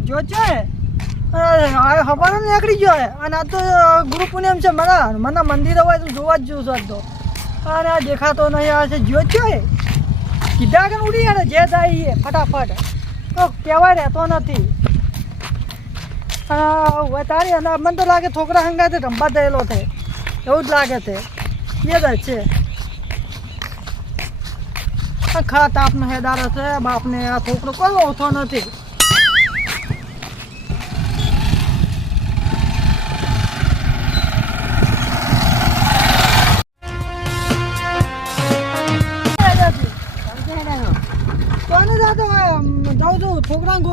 જો છે ખબર નીકળી ગયો અને આ તો ગુરુ પૂનમ છે મને મંદિર હોય તો જોવા જ જોઉં છું તો અને આ દેખાતો નહીં આ છે જો છે કીધા કે ઉડી ને જે થાય એ ફટાફટ તો કહેવાય રહેતો નથી તારી અને મને તો લાગે છોકરા હંગાતે રમવા થયેલો છે એવું જ લાગે છે એ જ છે ખરા તાપનો હેદારો છે બાપને આ છોકરો કોઈ ઓછો નથી જાઉં છું છોકરાને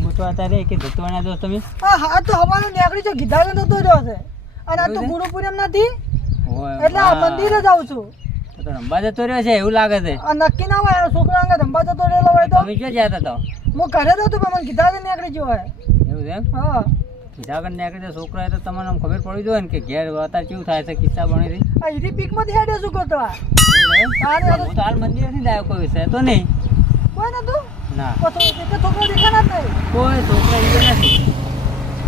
ગોતવા તારે કે ધોતવાના દોસ્ત તમે હા તો હવાનો નીકળી છે ગીધા નતો રહ્યો છે અને આ તો ગુરુ પૂનમ નથી એટલે આ મંદિરે જાઉં છું તો રંબા જતો રહ્યો છે એવું લાગે છે નક્કી ના હોય છોકરા અંગે રંબા જતો રહેલો હોય તો તમે ક્યાં જતા તો હું ઘરે જ હતો પણ મને ગીધા નીકળી ગયો હોય એવું છે હા કીધા કરીને નીકળી છોકરા તો તમને આમ ખબર પડી જોઈએ ને કે ઘેર અત્યારે કેવું થાય છે કિસ્સા બની રહી આ ઈરી પીકમાંથી હેડે શું કરતો હું તો હાલ મંદિર નથી આવ્યો કોઈ વિષય તો નહીં કોઈ નતું ના છોકરા દેખાના જ નહીં કોઈ છોકરા એવું નથી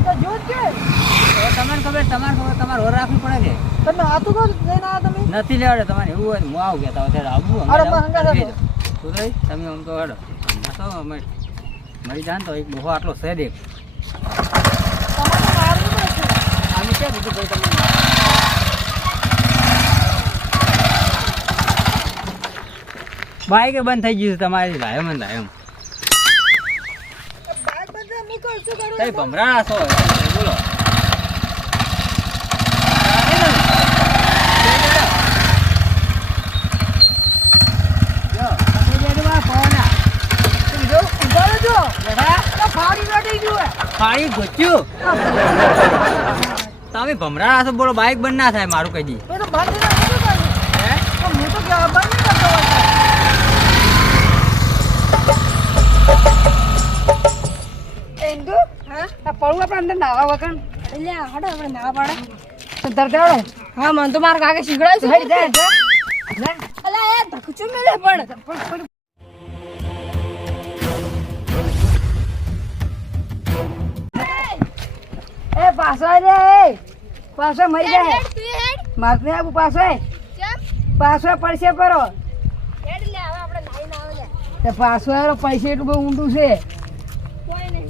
તો જો જ કે તમને ખબર તમારે હોર રાખવી પડે છે તમે આતું તો લઈને આવ્યા તમે નથી લેવાડે તમારે એવું હોય હું આવું ગયા ત્યારે આવવું અરે હંગા શું થઈ તમે આમ તો હેડો તો મરી જાય તો એક બહુ આટલો છે દેખ આમ ક્યાં દીધું ભાઈ તમને બાઈક બંધ થઈ ગયું તમારી લાયો મને લાયો કઈ ભમરા છો બોલો ફાડી ગોચ્યું તમે ભમરા છો બોલો બાઈક બંધ ના થાય મારું કઈ દી પડવું આપણે અંદર નાવા વગર એટલે હડો આપણે નાવા પાડે તો દર્દાડો હા મને તો મારા કાકે શીખડાયું છે અલા યાર ધકચું મેલે પણ એ પાછો રે પાછો મરી જાય મારને આબુ પાછો પાછો પડશે પરો હેડ લે હવે આપણે નાઈ ના આવે તે પાછો આરો પૈસા એટલું બહુ ઊંડું છે કોઈ નહીં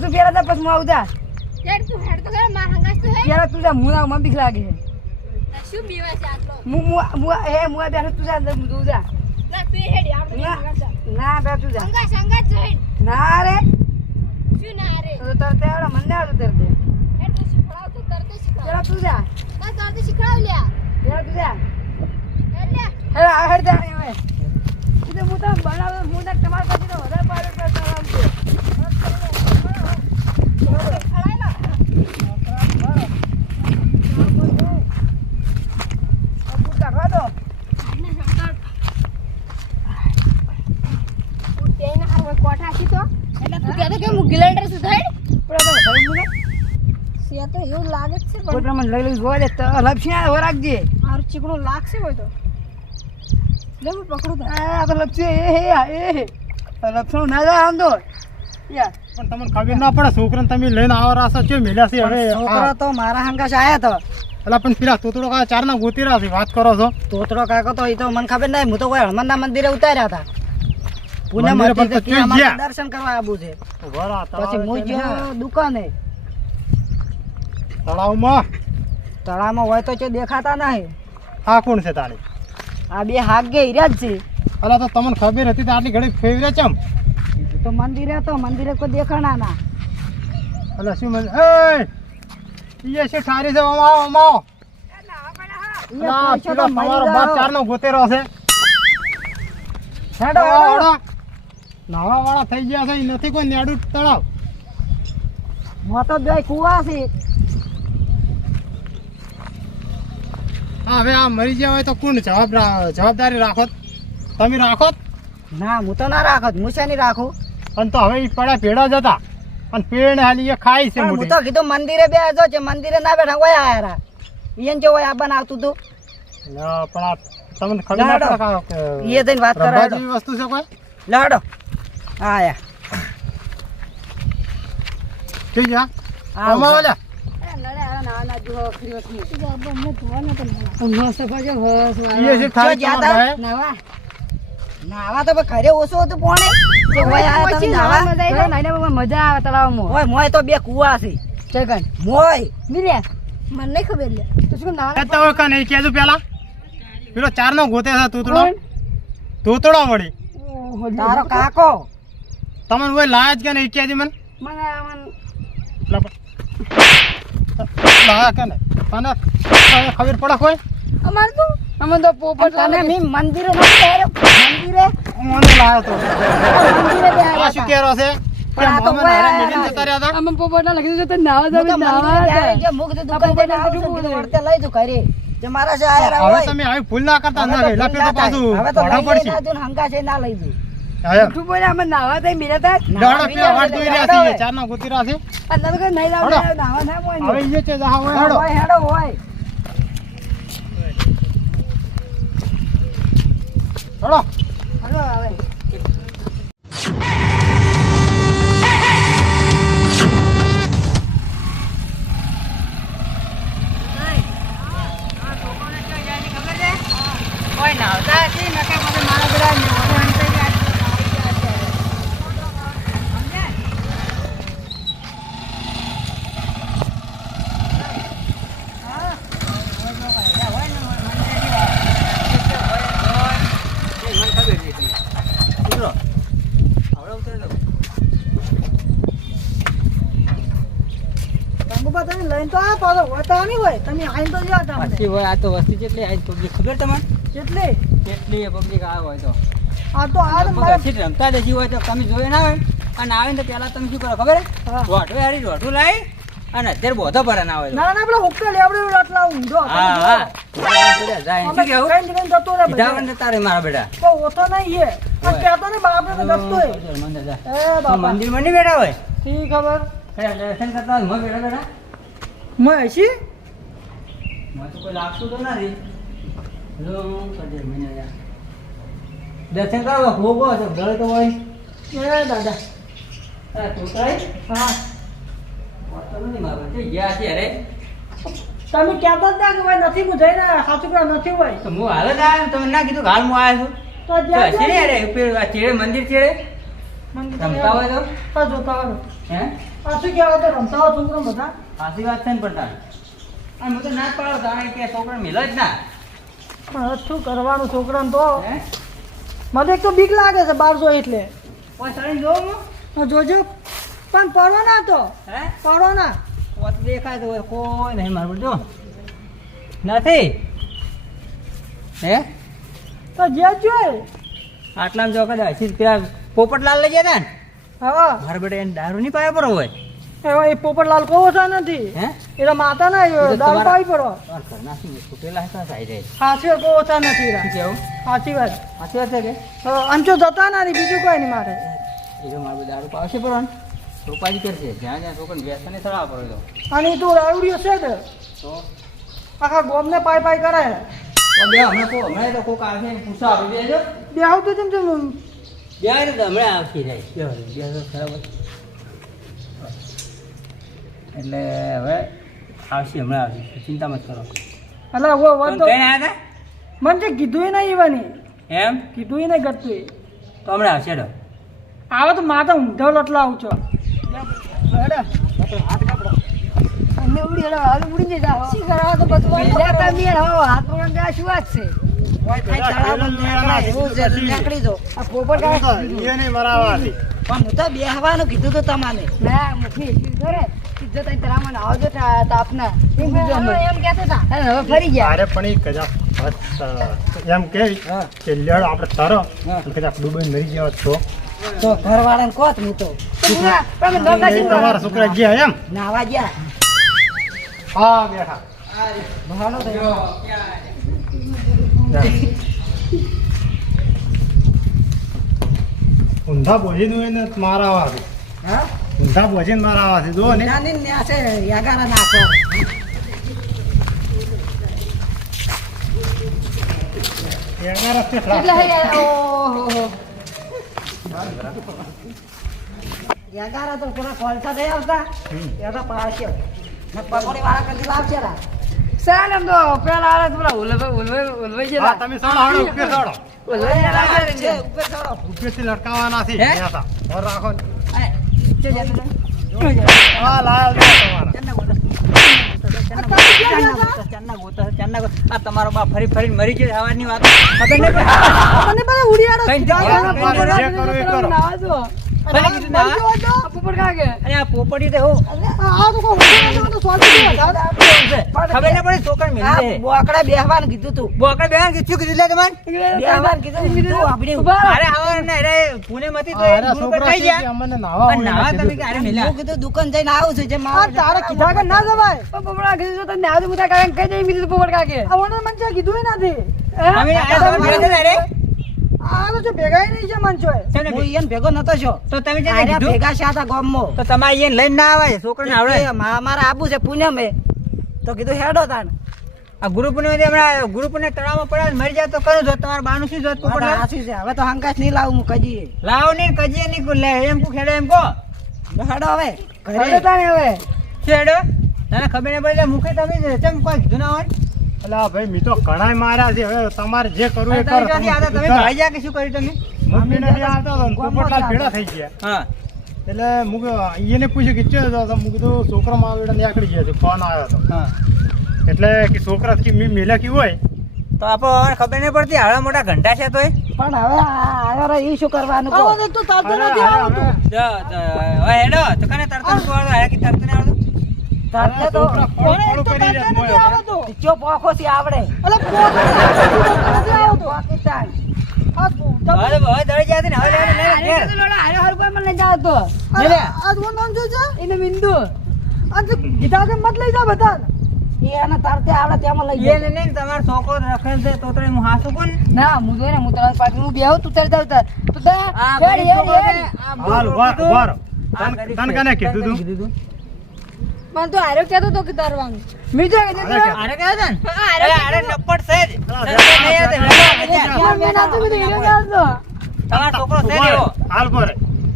તું પેલા તો પછી આવું જા હેડ તું હેડ તો કરે માર હંગાસ તો હે પેલા તું જા મુના માં બીક લાગે શું બીવા છે આટલો મુ બેઠો તું જા તું જા ના તું હેડ આપણે ના બે તું જા હંગાસ હેડ ના રે શું ના રે તો તરતે આવડે મને આવડે તરતે હેડ તું શીખડાવ તું તરતે શીખડાવ પેલા તું જા ના તરતે શીખડાવ લ્યા પેલા તું જા હેડ લે હેડ જા હવે તું મુ તો બનાવ મુ તો તમાર પછી તો વધારે પાડે કરતા આમ છે એવું લાગે છે પણ લઈ જોવા દે લપસી રાખજે મારું ચીકણું લાગશે હોય તો લે હું પકડું આ તો લપસી લપસણું ના જાય આમ તો યાર પણ તમને ખબર ના પડે છોકરાને તમે લઈને આવો રાસો છે મેલ્યા છે હવે છોકરો તો મારા હંગાસ આયા તો એટલે પણ પેલા તોતડો કાકા ચારના ગોતી રહ્યા છે વાત કરો છો તોતડો કાકો તો એ તો મને ખબર નહીં હું તો કોઈ હનુમાનના મંદિરે ઉતાર્યા હતા પૂનમ દર્શન કરવા આવું છે પછી હું ગયો દુકાને તળાવમાં હોય તો છે દેખાતા નહીં હા કોણ છે તાળી આ બે હાક ગે હીરા જ છે અલા તો તમને ખબર હતી તો આટલી ઘડી ફેવરે ચમ તો મંદિરે કોઈ દેખાણા ના અલા શું એ છે ઠારી છે અમાવો તમારો બાપ ચારનો ગોતેરો છે નાવા વાળા થઈ ગયા છે નથી કોઈ નેડું તળાવ મોટો બે કુવા છે હા હવે આ મરી ગયા હોય તો કોણ જવાબદારી રાખો તમે રાખો ના હું તો ના રાખત હું છે નહીં રાખું પણ તો હવે પડ્યા પેડા જતા અને પેડ હાલી એ ખાય છે હું તો કીધું મંદિરે બેસો છે મંદિરે ના બેઠા હોય આયા ઈયન જો હોય આ બનાવતું તું પણ આ તમને ખબર ના પડે એ થઈને વાત કરો વસ્તુ છે કોઈ લડો આયા ઠીક છે આવો. અમાવો લે એ છે થાળી જો તમારા ભાઈ. નાવા તો પણ ઘરે ઓછું હતું પોણે તે હોય આ તમે નાવા મજા આવે તળાવમાં હોય મોય તો બે કુવા છે ચકન મોય મિલ્યા મને નહીં ખબર લે તો શું નાવા એ તો ઓળખા નહીં કહેજો પેલા પેલો ચારનો ગોતે છે તૂતડો વળી તારો કાકો તમને કોઈ લાજ કે નહીં કહેજો મને લાયા કે નહીં તને ખબર પડે કોઈ અમાર તો અમે તો પોપટ તને મી મંદિરે નથી આવ્યો મંદિરે મને લાયો તો મંદિરે બે આ શું કહેરો છે પણ આ તો મોહમ્મદ હારે મિલીને જતા રહ્યા હતા અમે પોપટના લખી દીધું તો નાવા જે મુખ દે દુકાન દે વળતે લઈ જો ઘરે જે મારા છે આયા હવે હોય તમે આવી ભૂલ ના કરતા ના ગઈ લપે તો પાછું હવે તો ભોળા પડશે હંગા છે ના લઈ દઉં આયા તું બોલે અમે નાવા તઈ મિલતા દોડો પે વાટ જોઈ રહ્યા છે ચારના ગોતી રહ્યા છે અંદર તો કઈ નહીં લાવ નાવા ના કોઈ હવે ઈ છે જા હોય હેડો હોય હેડો હોય હેડો હેડો હવે કોઈ નાવતા હતી નકા પછી મારા બધા નાવા અંતે લઈને તો આ પાછો હોતા નહીં હોય તમે આઈને તો જ્યાં તમને વસ્તી હોય આ તો વસ્તી જેટલી આ પબ્લિક ખબર તમને કેટલી કેટલી પબ્લિક આવે હોય તો આ તો આ તો મારા પછી રમતા દેખી હોય તો તમે જોઈ ના હોય અને આવે ને તો પેલા તમે શું કરો ખબર હા. રોઢું હારી રોઢું લાવી અને અત્યારે બોધો ભરે ના હોય તો. ના ના પેલા હુક્કા લેવડે આટલા ઊંધો હા હા જાય અમે શું કેવું કઈ દીને જતો રે કીધા બધા વગર ને તારે મારા બેટા તો ઓછો નહીં હે આ કહેતો ને બાપરે તો દસતો હે મંદિર જા. એ બાપા મંદિર માં નહીં બેઠા હોય ઠીક ખબર અરે દર્શન કરતા હોય બેઠા બેઠા મેં હશી મને તો કોઈ લાગતું તો નથી લો કદે મને જા. દર્શન કરવા ભોગો છે ઘરે તો હોય એ દાદા અરે તું કઈ હા વાતો નથી મારે તે ગયા છે અરે તમે કહેતો જ ના કે ભાઈ નથી હું જઈને સાચું કરવા નથી હોય તો હું હાલ જ આવ્યો તમે ના કીધું કે હાલ હું આવ્યો છું તો તો જ્યાં હશે ને અરે ઉપર આ ચેડે મંદિર ચેડે રમતા હોય તો તો જોતા હોય હે પાછું કહેવા તો રમતા હોય છોકરો બધા સાચી વાત છે ને પણ તારે અને હું તો ના જ પાડો કારણ કે છોકરા મિલે જ ના પણ હવે શું કરવાનું છોકરાને તો હે મને એક તો બીક લાગે છે બાર જો એટલે કોઈ સળીને જોઉં હું તો જોજો પણ પડો ના તો હે પડો ના પોત દેખાય તો હોય કોઈ નહીં મારું જો નથી હે તો જ્યાં જોઈ આટલામાં જો કદાચ હસી પેલા પોપટલાલ લઈ ગયા હતા ને હા મારા બેટા એને દારૂ નહીં પાયા પર હોય એવા એ પોપટલાલ કહો છો નથી હે એટલે માતા ના તો દાળ તમારા- પાવી પડો નાસી પેલા હતા સાઈ જાય સાચી વાત કહો છો નથી શું કેવું સાચી વાત સાચી વાત છે કે આમ તો જતા નથી બીજું કોઈ નહીં મારે એ જો મારું દારૂ પાવશે પર રૂપાજી કરશે જ્યાં જ્યાં છોકરાને વ્યસને ચડાવવા પડે તો અને એ તો રાવડીઓ છે જ તો આખા ગોમને પાઈ પાઈ કરાય બે હમણાં તો કોક આવશે ને પૂછો આપી દેજો બે આવતું તેમ તેમ બે આવે તો હમણાં આવશે જાય બે તો ખરાબ એટલે હવે આવશે હમણાં આવશે ચિંતા મત કરો એટલે હવે તમે તો કઈ આવ્યા હતા મને જે કીધું નહીં એવાની એમ કીધું નહીં ગતું તો હમણાં આવશે હેડો આવે તો માતા ઊંધો લટલા આવું છો અમે ઉડી હેડો હાલ ઉડી જતા શી કરાવો તો બધું લેતા મેર હો હાથ પકડ દે શું વાત છે નીકળી દો આ પોપટ એ નહીં બરાબર પણ હું તો બેહવાનું કીધું તો તમારે ના મુખી કરે ઇજ્જત અહીં તરામાં આવજો તાપના એમ કહેતા હતા હવે ફરી ગયા અરે પણ એ કદાચ એમ કે લેડો આપણે તારો કદાચ ડૂબીને મરી જાવ છો તો ઘરવાળાને કોત હું તો તમારા છોકરા ગયા એમ નાવા ગયા હા બેઠા ભાડો તો ઊંધા બોજી દઉં એને મારા આવા છે હા ઊંધા બોજીને મારા આવા છે જો ને નાની ને આ છે યાગારા નાખો એના રસ્તે એટલે ઓહો યાગારા તો પેલા કોલસા દઈ આવતા એ તો પાછો ને પકોડી વાળા કદી લાવશે રા સાલ એમ તો પેલા આલે તો પેલા ઉલવાઈ છે હા તમે સાડો હાડો ઉપર સાડો ઉલવાઈ લાગે છે ઉપર ચડો ઉપરથી લટકાવવાના છે હે? નેતા ઓર રાખો ને. છે જતો હા લાયા છે તમારા આ તમારો બા ફરી ફરી મરી ગયો હવાની વાત ખબર નહીં પડે. મને બધા ઉડિયાડો કઈ તમારે જે કરવું એ કરો. નાજો ફરી કીધું ના. ઉપર કાગે અને આ પોપડી તો હું આ તો તો સ્વાગત ખબર ના પડે છોકરા મેલી દે. બોકડા બેહવાનું કીધું તું બોકડે બેહાન કીધું કીધું લે તમારે બેહવાનું કીધું તું આપડી અરે આવા ને અરે પુણે માંથી તો અરે ગુરુ પર છોકરા થઈ છે કે ગયા અમને નાવા અને નાવા તમે કે અરે મેલ્યા હું કીધું દુકાન જઈને આવું છું જે મારા તારે કીધા કે ના જવાય પોપડા કીધું તો નાવ મુતા કાકે કઈ દે મીધું પોપડ કાકે આ ઓનર મન છે કીધું નથી અમે આ તો મેલે ને અરે આ તો જો ભેગાઈ નહીં છે મન છો છે ને હું ઈયન ભેગો નતો છો તો તમે જે આર્યા કીધું ભેગા છે આ ગામમાં તો તમારે એને લઈને ના આવે છોકરાને આવડે મારા આબુ છે પુણે મે તો કીધું હેડો તાણ આ ગુરુ પૂર્ણિમા હમણાં ગુરુ પૂર્ણિમા તળાવમાં પડ્યા ને મરી જાય તો કરું જો તમારે બાનું શું જોત પોપટ લાવ? હાસી છે હવે તો હંકાશ નહીં લાવું હું કજી લાવો ને કજીએ ની લે એમ કો ખેડે એમ કો હેડો હવે ઘરે તાણે હવે ખેડો તને ખબર નહીં પડે મુખે તમે જ ચમ કોઈ કીધું ના હોય અલા ભાઈ મી તો ઘણાય માર્યા છે હવે તમારે જે કરવું એ કરો તમે આદા તમે ભાઈ જા કે શું કર્યું તમે મમ્મીને ત્યાં આવતો હતો ને પોપટલાલ ભેળા થઈ ગયા હા એટલે મુક એને પૂછ્યું કે ચે તો મુક તો છોકરો માં નીકળી ગયા છે ફોન આવ્યો હતો હા એટલે કે છોકરા કે મી મેલા કી હોય તો આપણને ખબર નહીં પડતી આવડા મોટા ઘંટા છે તોય પણ હવે આવ્યો રે ઈ શું કરવાનું કહો તો તારતો અરે, અરે, હવે હવે હેડો તો કને તરત શું આવડું હારે કે તરત નહીં આવડું તારતે તો છોકરા ફોડું કરી રહ્યા છે મોય. ચો પોખો થી આવડે અલે પોખો આવતો પાકિસ્તાન હવે દળી જાય ને હવે લે ઘેર હારે હર કોઈ મને જાવ તો લે લે આજ હું નામ છે એને બિંદુ આજ ગીતા કે મત લઈ જા બધા એને તારતે આવડે તેમાં લઈ એ ને તમારો છોકરો રખેલ છે તો હું હાસું કોણ ના હું જોઈને હું તારા પાછી હું બેહું તું તારી જાવ તાર તું તા આ હેડ, ગરીબ હેડ, છોકરાને હેડ. આ હાલ બોલ વાર કીધું. વાર આ ગરીબ તન કને કીધું તું કીધું પણ તું હારે કહેતો તો કે તારવાનું મીઠો કે અરે કે- આરે કહે છે ને આરે અરે નપ્પટ છે જ હા, નહીં આવે તો વેલા મેં નાતું કીધું હીરો ગાતો તમારો છોકરો છે ઉભા રહે. એવો હાલ પર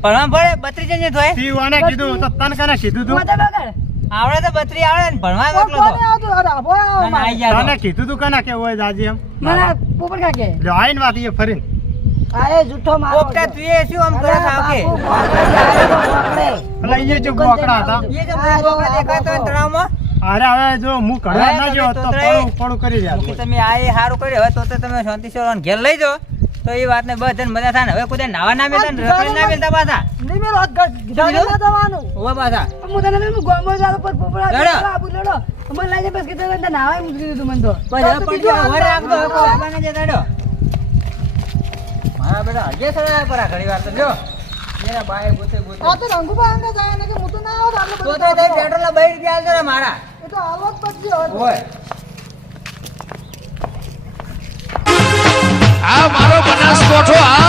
ભણવા ભણે 32 જણ થોય તીવાને કીધું તો તન કને કીધું તું મોટા બગડ આવડે તો 32 આવડે ને ભણવા એકલો તો આવતો અરે આબો ના, ના, આઈ ગયા તને તો. કીધું તું કને કે હોય જાજી એમ મને પોપટ કાકે જો આઈને વાત એ ફરીને આએ જૂઠો મારો પોપટા તું એ શું આમ કરે છે આવ કે એટલે એ જે બોકડા હતા એ જો મને બોકડા દેખાતો હોય તળાવમાં અરે હવે જો હું કડવા ના જો તો તોતરાએ- પડું પડું કરી રહ્યા કે તમે આ એ સારું કર્યું હવે તો તમે શાંતિ સરોવર ઘેર લઈ જાઓ તો એ વાતને બધાને મજા થાય ને હવે કોઈ નાવા ના મેલતા ને રખડી ના મેલતા પાછા હોવા પાછા હું તને હું ગોમો જાતો પર પોપડા લડો. આબુ લડો મને લાગે બસ કીધું કે નાવાય મૂકી દીધું મને તો પછી હવે પણ જો હવે રાખજો હવે કોઈ આવવાને જતા રહ્યો. મારા બેટા હજે સડા પર આ ઘડી વાર તો લ્યો મેરા બાય ગોતે ગોતે તો તો પેટ્રોલ ના 2 રૂપિયા આલજો ને મારા ઓય આ મારો બનાસકોઠો આ